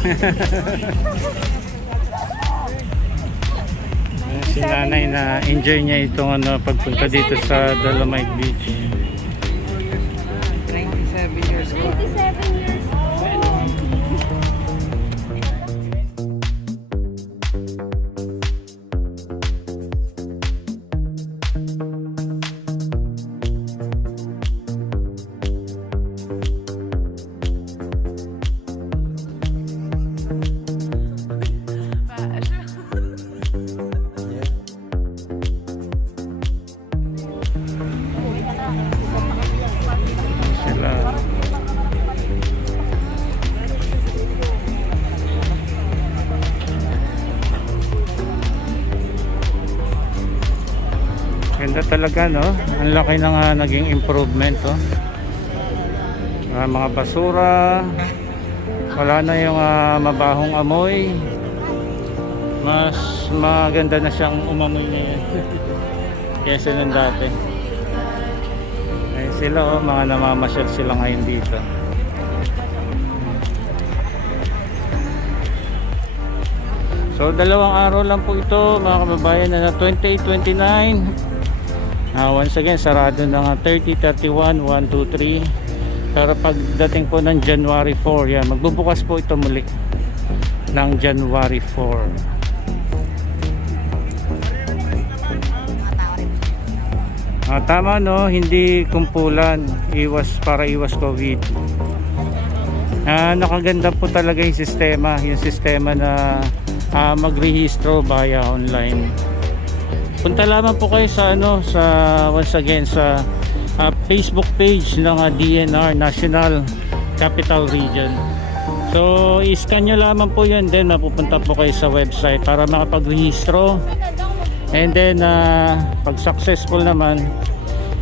Si nanay na enjoy niya itong pagpunta dito sa Dolomite Beach. 97 years old. 97 years old. Sila. Ganda talaga, no? Ang laki na nga naging improvement, oh. Mga basura, wala na yung mabahong amoy. Mas maganda na siyang umamoy ngayon kaysa nung dati. Ayun sila, oh, mga namamasyal sila ngayon dito. So dalawang araw lang po ito mga kababayan, na 28, 29. Once again sarado na nga 30, 31, 1, 2, 3. Pero pagdating po ng January 4, yan, magbubukas po ito muli ng January 4. Tama, no, hindi kumpulan, para iwas COVID. Nakaganda po talaga yung sistema na magrehistro via online. Punta lamang po kayo sa once again sa Facebook page ng DNR, National Capital Region. So i-scan nyo lamang po yun, then mapupunta po kayo sa website para makapagrehistro. And then pag successful naman,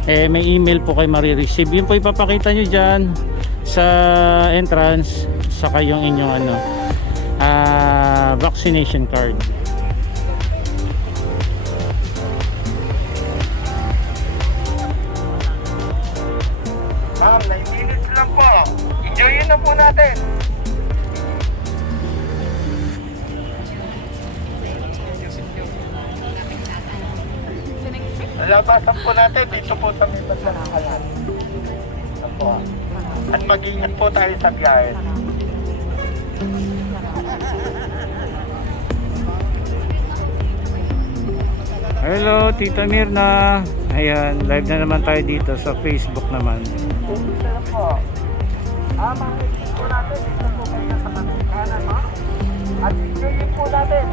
may email po kayo marireceive. Yun po ipapakita nyo dyan sa entrance, saka yung inyong vaccination card. Ma'am, 9 minutes lang po. Enjoyin na po natin. Labasan po natin dito po sa may pasarahan. Opo. At mag-ingat po tayo sa biyahe. Hello Tita Mirna. Ayan, live na naman tayo dito sa Facebook naman. Dito na po. Makikita po natin dito po kayo sa kanan, ha? At enjoyin po natin.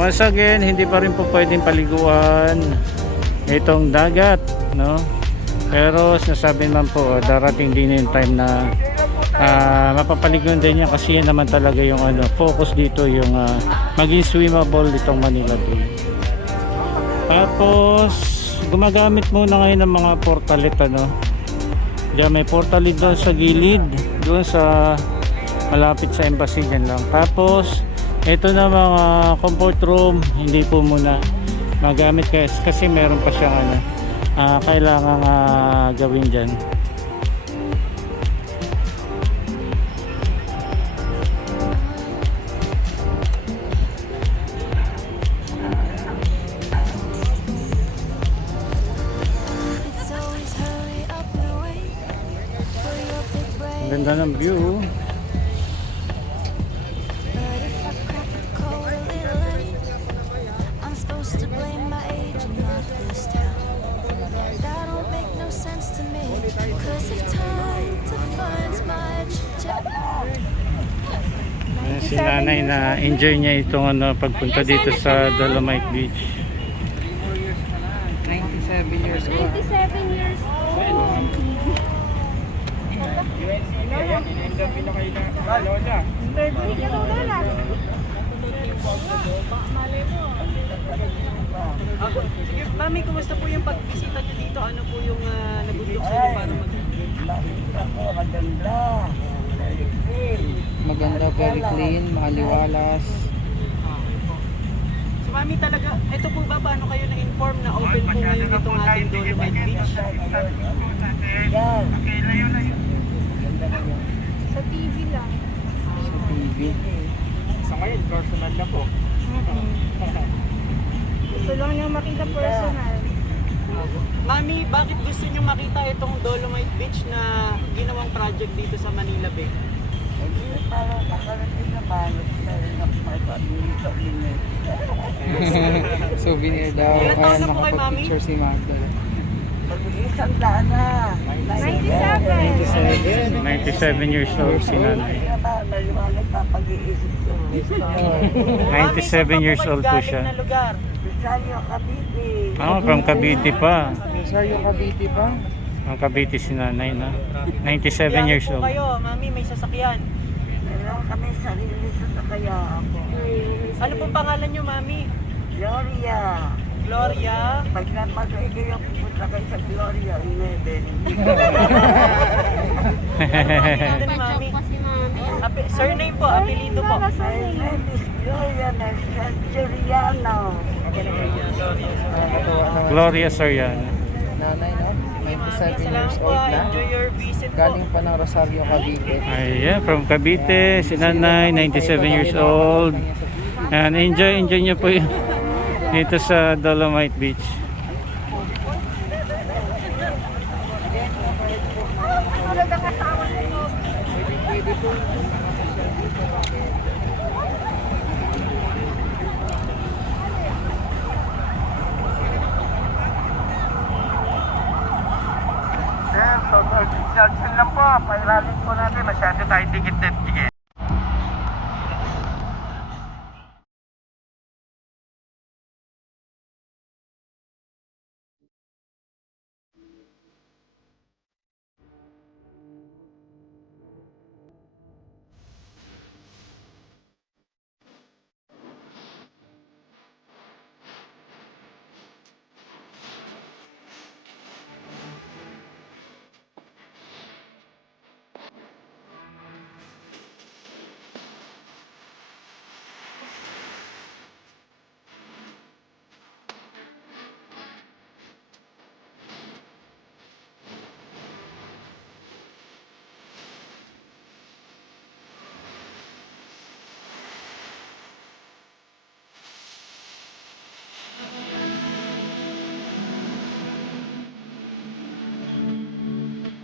Once again, hindi pa rin po pwedeng paliguan itong dagat, no? Pero sinasabi naman po, darating din yung time na mapapaliguan din niya, kasi yan naman talaga yung focus dito, yung maging swimmable itong Manila Bay. Tapos gumagamit muna ngayon ng mga portalet, diyan may portalet doon sa gilid, doon sa malapit sa embassy, dyan lang. Tapos ito na mga comfort room, hindi po muna magamit kasi meron pa siyang kailangan gawin dyan. Ganda ng view. Si nanay na enjoy niya itong pagpunta dito sa Dolomite Beach. 97 years old. 97 years old. Sige, mami, kumusta po yung pagbisita nyo dito? Ano po yung nabundok sa inyo para mag- Maganda. Maganda, very clean, maliwalas. So mami talaga, ito po ba paano kayo na-inform na open po ngayon itong ating Dolomite Beach? Yan. Sa TV lang. Sa TV. Sa ngayon, personal na po. Gusto lang niyo makita personal. Mami, bakit gusto niyo makita itong Dolomite Beach na ginawang project dito sa Manila Bay? Hindi para makarating naman. Souvenir daw. Ilan taon Kaya na po kay Mami? nakapag-picture si Magda. Isang daan na. 97. 97 years old si nanay. Maliwanag pa pag-iisip ko. 97 years old po siya. Na lugar. Rosario, Cavite. From Cavite pa. Rosario, Cavite pa? Ang Cavite si nanay na. 97 years po old. kayo, mami, may sasakyan. Meron kami sarili sa kaya ako. Ano pong pangalan niyo, mami? Gloria. Gloria. Pag napagay kayo, pupunta kayo sa Gloria, 11. Apelido ni mami. Kasi mami. Surname po, apelido po. My name is Gloria Mercanturiano. Nakakatuwa naman. Gloria Soriano. Nanay, no? 97 years Salamat po, old na. enjoy your visit po. Galing pa ng Rosario, Cavite. Ayan, from Cavite, si nanay, 97 years old. And enjoy nyo po yun dito sa Dolomite Beach. Pwede po. Sir, social distancing lang po. Pairalit po natin. Masyado tayo dikit-dikit. Sige.